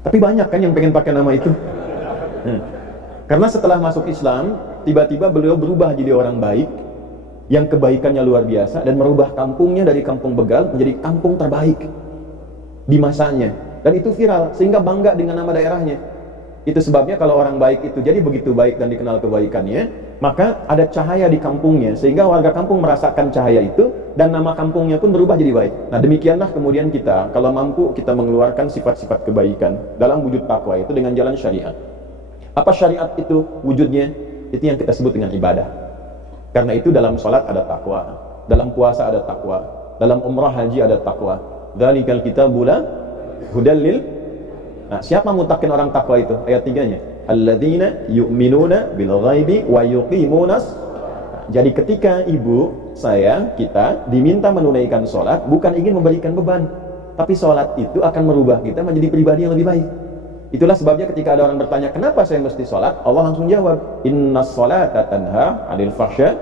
Tapi banyak kan yang pengen pakai nama itu. Karena setelah masuk Islam, tiba-tiba beliau berubah jadi orang baik, yang kebaikannya luar biasa, dan merubah kampungnya dari kampung begal menjadi kampung terbaik di masanya. Dan itu viral, sehingga bangga dengan nama daerahnya. Itu sebabnya kalau orang baik itu jadi begitu baik dan dikenal kebaikannya, maka ada cahaya di kampungnya, sehingga warga kampung merasakan cahaya itu, dan nama kampungnya pun berubah jadi baik. Nah demikianlah kemudian kita, kalau mampu kita mengeluarkan sifat-sifat kebaikan dalam wujud takwa itu dengan jalan syariat. Apa syariat itu wujudnya? Itu yang kita sebut dengan ibadah. Karena itu dalam sholat ada takwa, dalam puasa ada takwa, dalam umrah haji ada takwa. Dzalikal kitabu la hudal lil. Nah, siapa mutakin orang takwa itu? Ayat 3-nya. Alladzina yu'minuna bil ghaibi wa yuqimunas. Jadi ketika ibu, saya, kita diminta menunaikan sholat, bukan ingin memberikan beban, tapi sholat itu akan merubah kita menjadi pribadi yang lebih baik. Itulah sebabnya ketika ada orang bertanya, kenapa saya mesti sholat? Allah langsung jawab, innas sholata tanha 'anil fahsya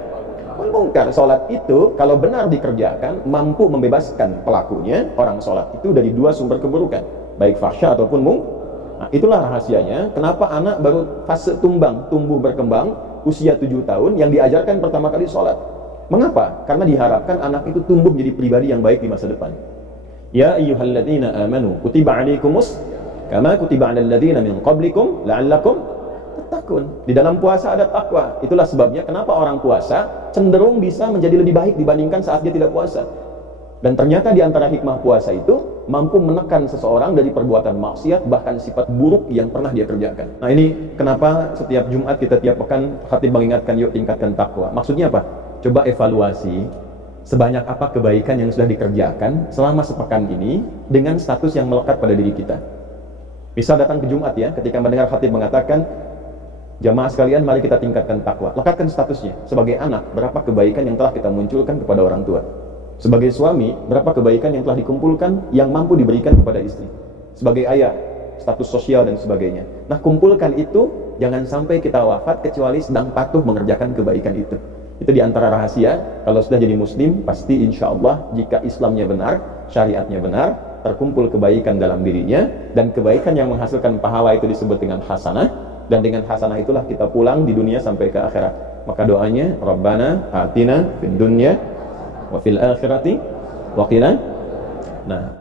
wal munkar. Sholat itu kalau benar dikerjakan mampu membebaskan pelakunya, orang sholat itu, dari dua sumber keburukan, baik fahsya ataupun munkar. Nah, itulah rahasianya kenapa anak baru fase tumbuh berkembang usia 7 tahun yang diajarkan pertama kali sholat. Mengapa? Karena diharapkan anak itu tumbuh menjadi pribadi yang baik di masa depan. Ya ayyuhalladzina amanu kutiba 'alaikumus kama kutiba 'alal ladzina min qablikum la'allakum tattaqun. Di dalam puasa ada takwa. Itulah sebabnya kenapa orang puasa cenderung bisa menjadi lebih baik dibandingkan saat dia tidak puasa. Dan ternyata di antara hikmah puasa itu mampu menekan seseorang dari perbuatan maksiat, bahkan sifat buruk yang pernah dia kerjakan. Nah ini kenapa setiap Jumat kita tiap pekan khatib mengingatkan yuk tingkatkan takwa. Maksudnya apa? Coba evaluasi sebanyak apa kebaikan yang sudah dikerjakan selama sepekan ini dengan status yang melekat pada diri kita. Bisa datang ke Jumat ya, ketika mendengar khatib mengatakan, jamaah sekalian mari kita tingkatkan takwa. Lekatkan statusnya. Sebagai anak, berapa kebaikan yang telah kita munculkan kepada orang tua. Sebagai suami, berapa kebaikan yang telah dikumpulkan yang mampu diberikan kepada istri. Sebagai ayah, status sosial dan sebagainya. Nah kumpulkan itu, jangan sampai kita wafat kecuali sedang patuh mengerjakan kebaikan itu. Itu diantara rahasia. Kalau sudah jadi muslim, pasti insya Allah jika Islamnya benar, syariatnya benar, terkumpul kebaikan dalam dirinya, dan kebaikan yang menghasilkan pahala itu disebut dengan hasanah, dan dengan hasanah itulah kita pulang di dunia sampai ke akhirat. Maka doanya, Rabbana atina fid dunya wa fil akhirati wa qina. Nah